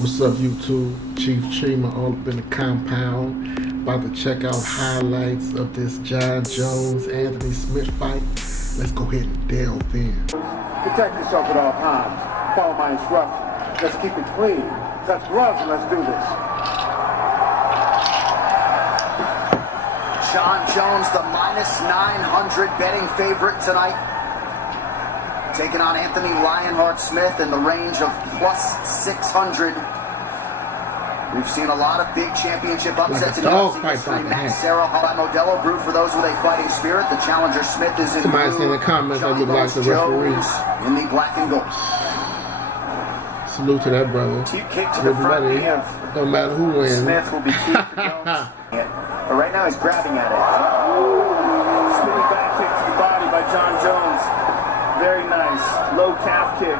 What's up, YouTube? Chief Chima all up in the compound. About to check out highlights of this Jon Jones Anthony Smith fight. Let's go ahead and delve in. Protect yourself at all times. Follow my instructions. Let's keep it clean. Touch gloves and let's do this. Jon Jones, the minus 900 betting favorite tonight, taking on Anthony Lionheart Smith in the range of plus 600. We've seen a lot of big championship upsets in UFC history. Matt Serra, Modelo brewed for those with a fighting spirit. The challenger Smith is in Somebody blue. in the comments I would like the Jones in the black and gold. Salute to that brother. Cheap kick to the front knee of no matter who wins. Smith will be key for Jones. But right now he's grabbing at it. Spinning back kick to the body by Jon Jones. Very nice. Low calf kick.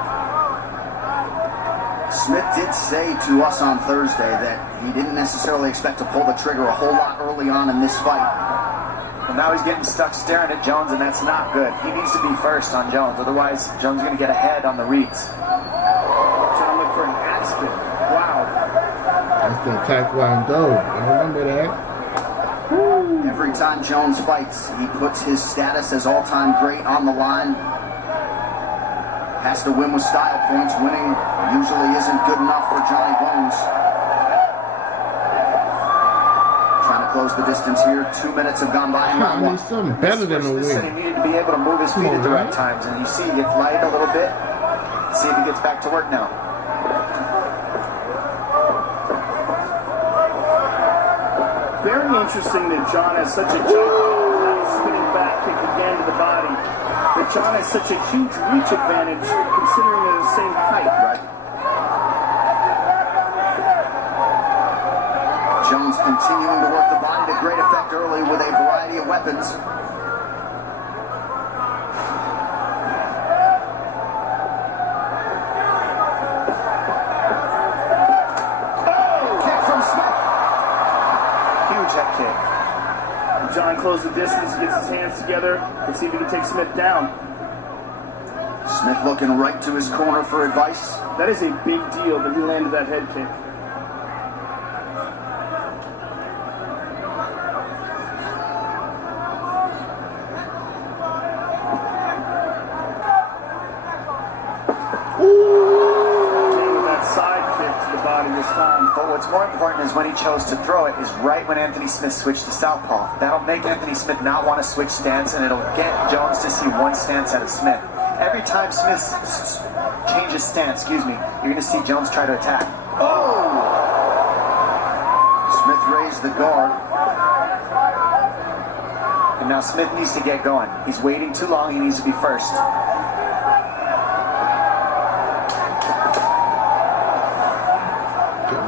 Smith did say to us on Thursday that he didn't necessarily expect to pull the trigger a whole lot early on in this fight. Well, now he's getting stuck staring at Jones, and that's not good. He needs to be first on Jones. Otherwise, Jones is going to get ahead on the reads. Trying to look for an axe kick. Wow. That's the Taekwondo. I remember that. Every time Jones fights, he puts his status as all-time great on the line. Has to win with style points. Winning usually isn't good enough for Johnny Bones. Trying to close the distance here. 2 minutes have gone by in round one. Something better than a He said he win. needed to be able to move his feet at the right times, and you see he gets light a little bit. See if he gets back to work now. Very interesting that Jon has such a nice spinning back kick again to the body. That Jon has such a huge reach advantage considering they're the same height. Right. Jones continuing to work the body to great effect early with a variety of weapons. Kick from Smith. Huge head kick. Jon closed the distance, gets his hands together. Let's see if he can take Smith down. Smith looking right to his corner for advice. That is a big deal that he landed that head kick. Came with that side kick to the body this time. But what's more important is when he chose to throw it is right when Anthony Smith switched to southpaw. That'll make Anthony Smith not want to switch stance, and it'll get Jones to see one stance out of Smith. Every time Smith changes stance, you're going to see Jones try to attack. Oh! Smith raised the guard. And now Smith needs to get going. He's waiting too long. He needs to be first.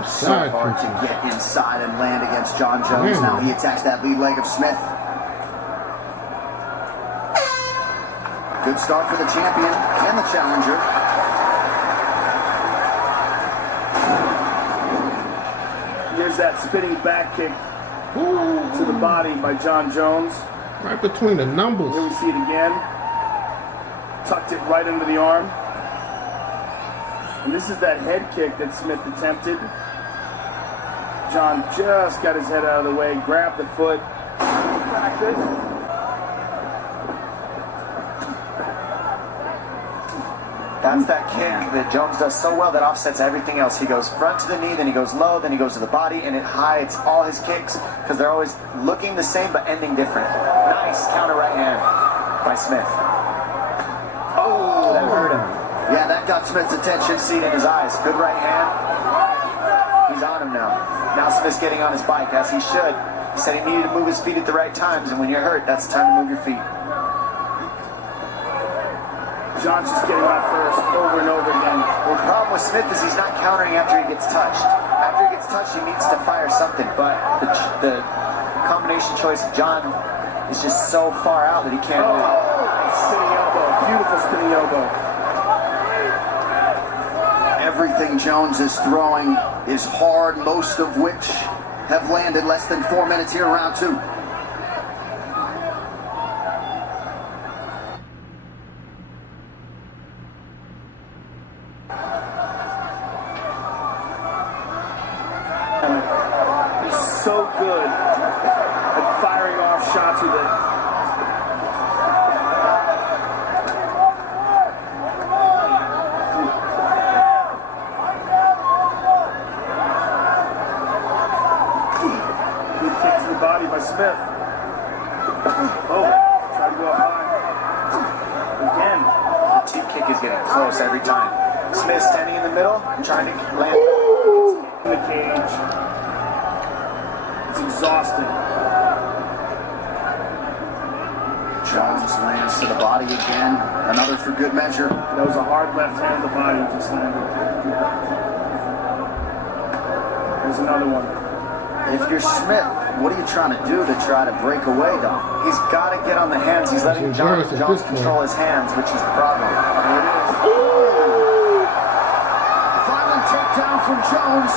So hard to get inside and land against Jon Jones. Now he attacks that lead leg of Smith. Good start for the champion and the challenger. Here's that spinning back kick to the body by Jon Jones. Right between the numbers. Here we see it again. Tucked it right under the arm. And this is that head kick that Smith attempted. Jon just got his head out of the way, grabbed the foot. Practice. That's that kick that Jones does so well that offsets everything else. He goes front to the knee, then he goes low, then he goes to the body, and it hides all his kicks because they're always looking the same but ending different. Nice counter right hand by Smith. Oh, that hurt him. Yeah, that got Smith's attention. See it in his eyes. Good right hand. He's on him now. Now Smith's getting on his bike, as he should. He said he needed to move his feet at the right times, and when you're hurt, that's the time to move your feet. Jon's just getting out first over and over again. Well, the problem with Smith is he's not countering after he gets touched. After he gets touched, he needs to fire something, but the combination choice of Jon is just so far out that he can't move. Spinning elbow. Beautiful spinning elbow. Everything Jones is throwing is hard, most of which have landed less than 4 minutes here in round two. so good at firing off shots with it. Good kick to the body by Smith. Oh, tried to go up high. Again. The cheap kick is getting close every time. Smith standing in the middle, trying to land. In the cage. It's exhausting. Jones lands to the body again. Another for good measure. That was a hard left hand to the body just landed. There's another one. If you're Smith, what are you trying to do to try to break away, Dom? He's got to get on the hands. He's letting Jones control his hands, which is the problem. There it is. Violent takedown from Jones.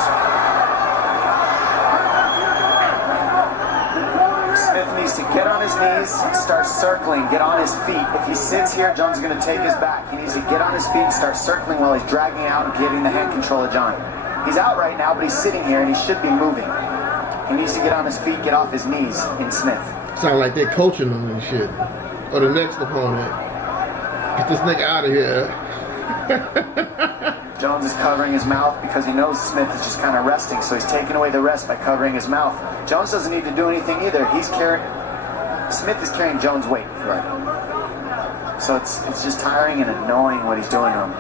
Smith needs to get on his knees, start circling, get on his feet. If he sits here, Jones is going to take his back. He needs to get on his feet and start circling while he's dragging out and getting the hand control of John. He's out right now, but he's sitting here and he should be moving. He needs to get on his feet, get off his knees in Smith. Sound like they're coaching him and shit. Or the next opponent. Get this nigga out of here. Jones is covering his mouth because he knows Smith is just kind of resting, so he's taking away the rest by covering his mouth. Jones doesn't need to do anything either. Smith is carrying Jones' weight. Right. So it's just tiring and annoying what he's doing to him.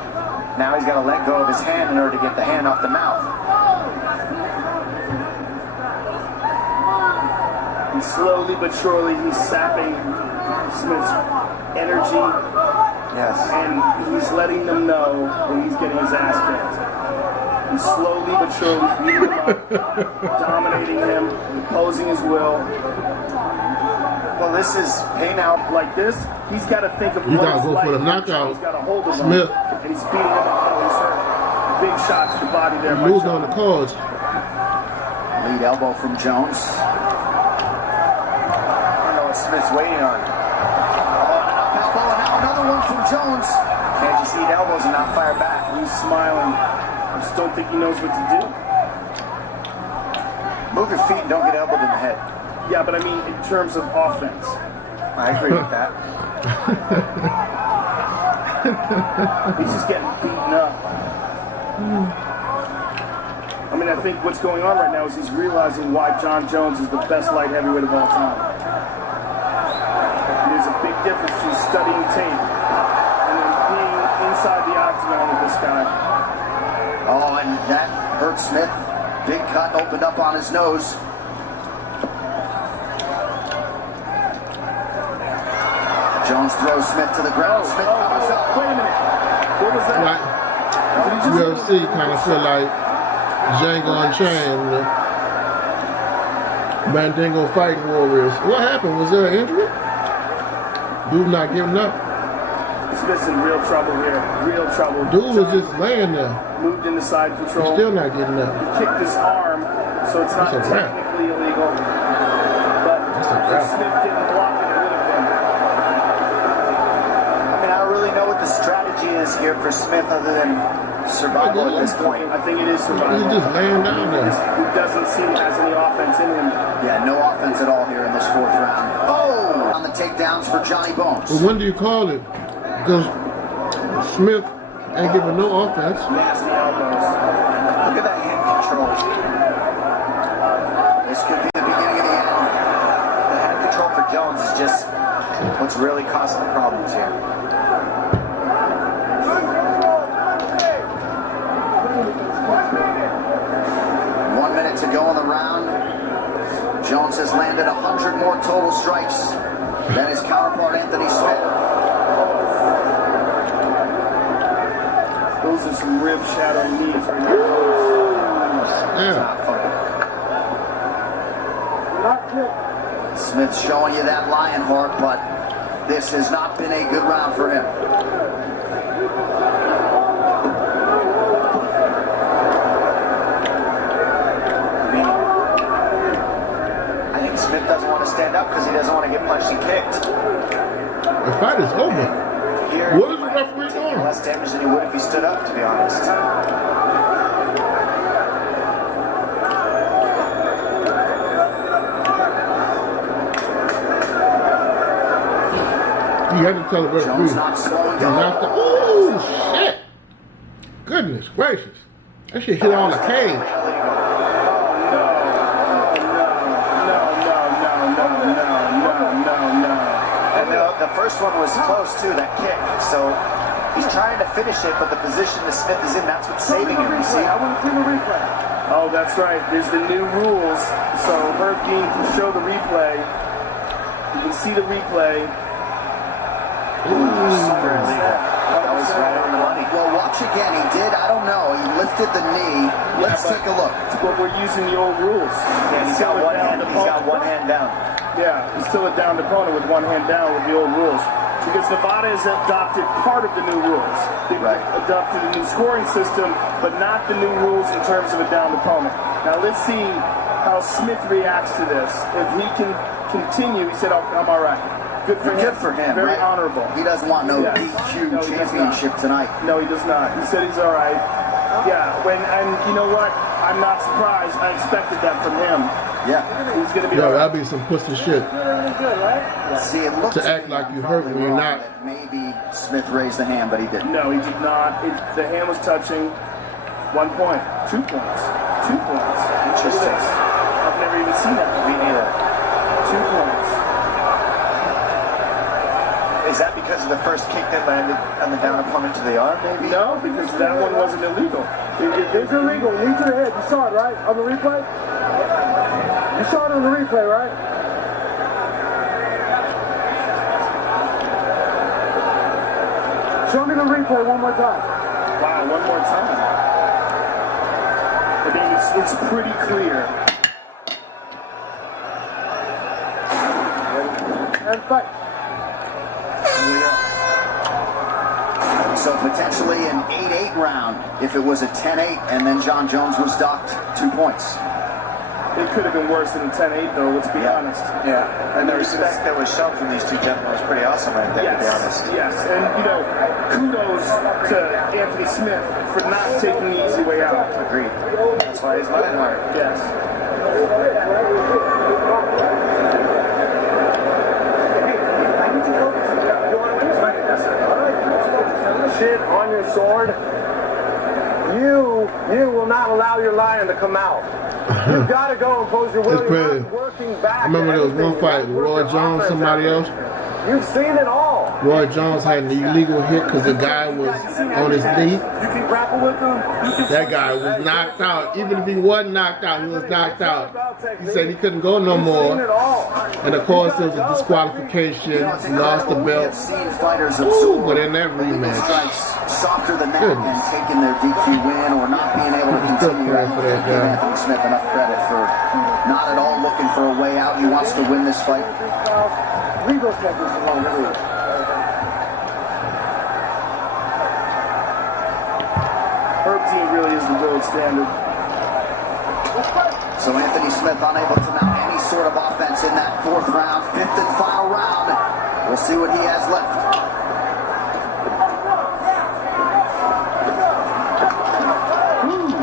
Now he's got to let go of his hand in order to get the hand off the mouth. And slowly but surely he's sapping Smith's energy, Yes. and he's letting them know that he's getting his ass kicked. He's slowly but surely beating him up, dominating him, imposing his will. Well, this is pain out. Like this, he's got to think of You what gotta it's go like. for the knockout. He's got a hold of Smith. him, and he's beating him up. Oh, he's hurt. Big shots to the body there. by Losing on the Jones. cards. Lead elbow from Jones. I don't know what Smith's waiting on. Elbow and now another one from Jones. Can't just eat elbows and not fire back. He's smiling. I just don't think he knows what to do. Move your feet and don't get elbowed in the head. Yeah, but I mean in terms of offense. I agree with that. He's just getting beaten up. I mean, I think what's going on right now is he's realizing why John Jones is the best light heavyweight of all time. There's a big difference between studying tape and then being inside the octagon with this guy. Oh, and that hurt Smith. Big cut opened up on his nose. Jones throws Smith to the ground. Smith powers up. Wait a minute. What was that? Like UFC kind of feel like Django Unchained, Mandingo Fighting Warriors. What happened? Was there an injury? Dude not giving up. Smith's in real trouble here. Real trouble. Dude was just laying there. Moved into side He's control. still not getting up. He kicked his arm, so it's not That's a wrap. technically illegal. But That's a if wrap. Smith didn't block it, it would have been. I mean, I don't really know what the strategy is here for Smith other than survival at this point. I think it is survival. He's just laying down there. He doesn't seem to have any offense in him. Yeah, no offense at all here in this fourth round. Oh! On the takedowns for Johnny Bones. But when do you call it? Because Smith ain't giving no offense. Nasty elbows. Look at that hand control. This could be the beginning of the end. The hand control for Jones is just what's really causing the problems here. 1 minute to go in the round. Jones has landed 100 more total strikes than his counterpart Anthony Smith. Those are some rib shattering knees right now. Yeah. Smith's showing you that lion heart, but this has not been a good round for him. I think Smith doesn't want to stand up because he doesn't want to get punched and kicked. The fight is over. Here, What is the referee doing? less damage than he would if he stood up, to be honest. You have to tell it where to Jones breathe. not slowing You down. have to. Ooh, shit! Goodness gracious! That shit hit on the cage. And the first one was close too, that kick. So he's trying to finish it, but the position that Smith is in, that's what's saving him. You see? I want to see the replay. Oh, that's right. There's the new rules. So Herb Dean can show the replay. You can see the replay. Super illegal. That was right on the money. Well, watch again. He did. I don't know. He lifted the knee. Let's take a look. But we're using the old rules. Yeah, he's got one hand. He's got one hand down. Yeah, he's still a downed opponent with one hand down with the old rules. Because Nevada has adopted part of the new rules. They've adopted a new scoring system, but not the new rules in terms of a downed opponent. Now let's see how Smith reacts to this. If he can continue, he said, "Oh, I'm all right." Good for him. Good for him. Very right? honorable. He doesn't want no Yes. DQ No, he does championship not. tonight. No, he does not. He said he's all right. Yeah, and you know what? I'm not surprised. I expected that from him. Yeah. He's going to be Yo, all right. that'd be some pussy shit. See, it looks To act like you hurt when you're wrong not. that maybe Smith raised the hand, but he didn't. No, he did not. The hand was touching. 1 point. 2 points. 2 points. Interesting. I've never even seen that. Me neither. 2 points. Is that because of the first kick that landed on the down opponent to the arm, maybe? No, because that one wasn't illegal. It's illegal. Knee to the head. You saw it, right? On the replay? You saw it on the replay, right? Show me the replay one more time. Wow, one more time. I mean, it's pretty clear. And fight. So potentially an 8-8 round if it was a 10-8 and then John Jones was docked 2 points. It could have been worse than a 10-8, though, let's be honest. Yeah, and the respect that was shown from these two gentlemen was pretty awesome right there, to be honest. Yes, and, you know, kudos to Anthony Smith for not taking the easy way out. Agreed. That's why he's Lionheart. Yes. Shit on your sword. You will not allow your lion to come out. You've got to go and pose your will. It's crazy. You're not working back. I remember there was one fight with Roy Jones, somebody else. You've seen it all. Roy Jones had an illegal hit because the guy was on his knee. You can grapple with them. That guy was knocked out. Even if he wasn't knocked out, he was knocked out. He said he couldn't go no more. And of course, there was a disqualification. He lost the We have belt. seen fighters Ooh, absorb but in that illegal rematch, strikes softer than that Goodness. and taking their DQ win or not being able to I'm still continue. praying for that Give guy. Anthony Smith enough credit for not at all looking for a way out. He wants to win this fight. Leave those seconds alone, please. Herb Dean really is the gold standard. So Anthony Smith unable to mount any sort of offense in that fourth round, fifth and final round. We'll see what he has left.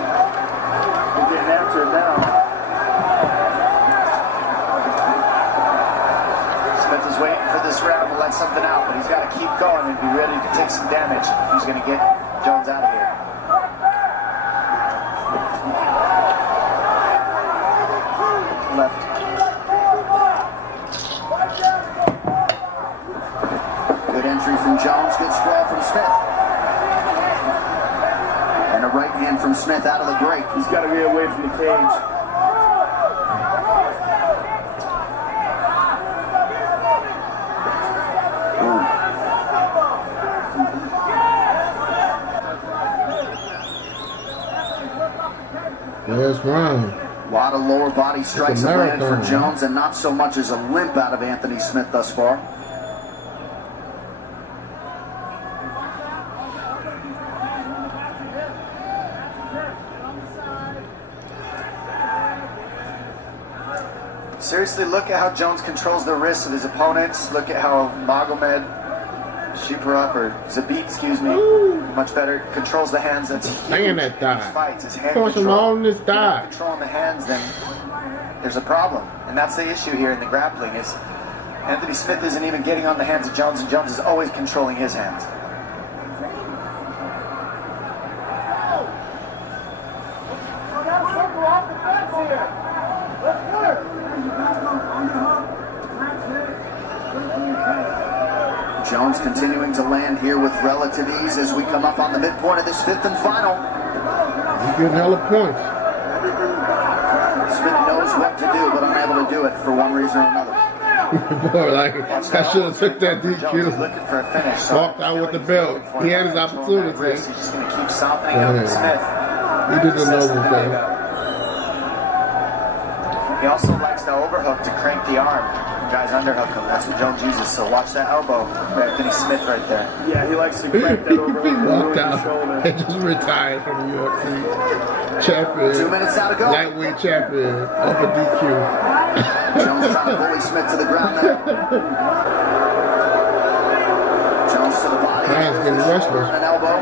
He didn't answer it now. Smith is waiting for this round to let something out, but he's got to keep going and be ready to take some damage if he's going to get Jones out of here. Left. Good entry from Jones, good sprawl from Smith. And a right hand from Smith out of the break. He's got to get away from the cage. last round. A lot of lower body strikes have landed for marathon, Jones and not so much as a limp out of Anthony Smith thus far. Seriously, look at how Jones controls the wrists of his opponents. Look at how Magomed Shiprap, or Zabit, excuse me, much better, controls the hands. That's Staying that thigh. His fights, his hand Forcing control. all in this If you're not thigh. controlling the hands, then there's a problem. And that's the issue here in the grappling is Anthony Smith isn't even getting on the hands of Jones, and Jones is always controlling his hands. Jones continuing to land here with relative ease as we come up on the midpoint of this fifth and final. He's getting hella points. Smith knows what to do, but unable to do it for one reason or another. Boy, like, I should have took that Jones is DQ. looking for a finish. So Walked out with the belt. He had his opportunity. He's just going to keep softening up Smith. He did the noble thing. He also likes to overhook to crank the arm. Guys underhook him. That's what Jones uses. So watch that elbow for Anthony Smith right there. Yeah, he likes to crank that over He walked the out shoulder. and just retired from the UFC champion. 2 minutes now to go. Lightweight champion off a DQ. Jones trying to bully Smith to the ground there. Jones to the body. Man's getting restless. An elbow.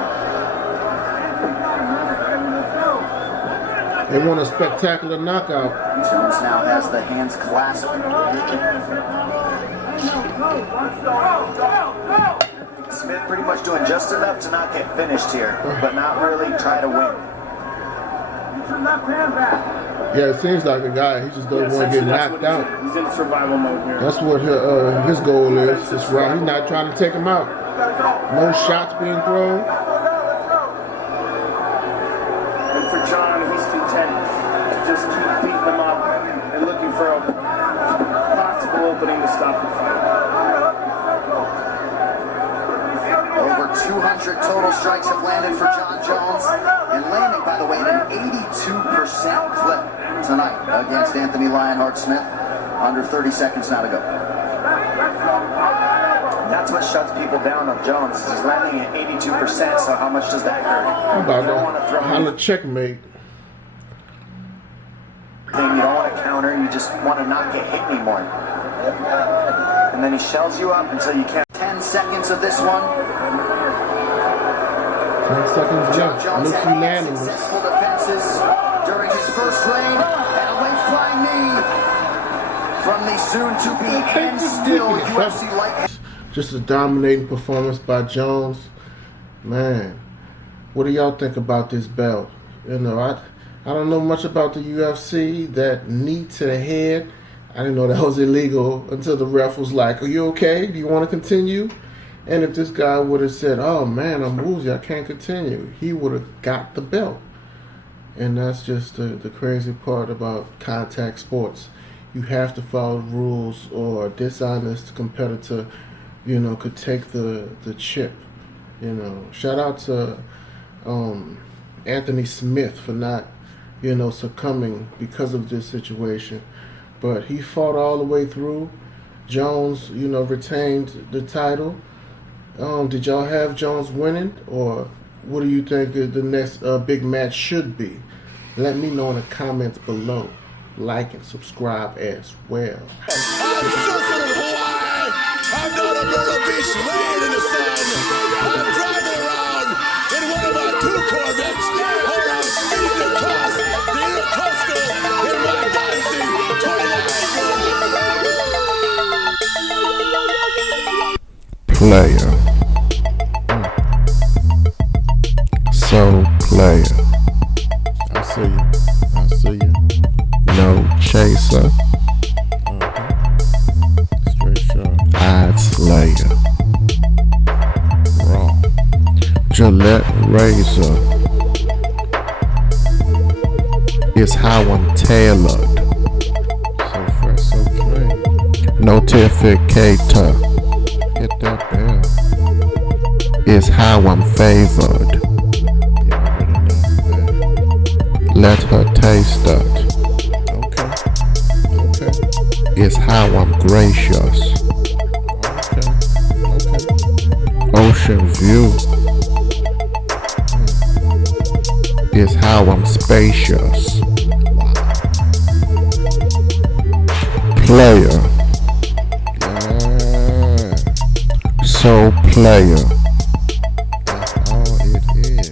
They want a spectacular knockout. Jones now has the hands clasped. Smith pretty much doing just enough to not get finished here, but not really try to win. Yeah, it seems like a guy. He just doesn't want to get knocked out. He's in survival mode here. That's what his goal is. That's right. He's not trying to take him out. No shots being thrown. And for John, he's content to just keep beating them up and looking for a possible opening to stop the fight. Over 200 total strikes have landed for John Jones, and landing, by the way, at an 82% clip tonight against Anthony Lionheart Smith. Under 30 seconds now to go. That's what shuts people down on Jones. He's landing at 82%, so how much does that hurt? How You don't want to about throw that? Holla checkmate. anything, you don't want to counter, you just want to not get hit anymore. And then he shells you up until you can't. 10 seconds of this one. 10 seconds left. Jones Looks had unanimous. successful defenses during his first reign, and a late flying knee from the soon-to-be and still UFC light. Just a dominating performance by Jones. Man, what do y'all think about this belt? You know, I don't know much about the UFC. That knee to the head, I didn't know that was illegal until the ref was like, "Are you okay? Do you want to continue?" And if this guy would have said, "Oh man, I'm woozy, I can't continue," he would have got the belt. And that's just the crazy part about contact sports. You have to follow the rules, or a dishonest competitor, you know, could take the chip. You know, shout out to Anthony Smith for not, you know, succumbing because of this situation. But he fought all the way through. Jones, you know, retained the title. Did y'all have Jones winning, or what do you think the next big match should be? Let me know in the comments below. Like and subscribe as well. I'm surfing in Hawaii. I'm down at Myrtle Beach laying in the sun. I'm driving around in one of my 2 Corvettes, or I'm speeding across the Intercoastal in my Galaxy 29. Player. So player. I see you. I see you. No chaser. Straight shot. I'd slayer. Raw. Gillette razor is how I'm tailored. So fresh, so clean. Notificator. Hit that bell. Is how I'm favored. You already know, let her taste it. Okay. Is how I'm gracious. Okay. Ocean view. Is how I'm spacious. Player. Yeah. So player. That's all it is.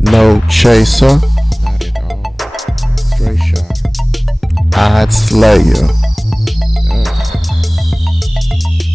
No chaser. Not at all. Straight shot. I'd slayer.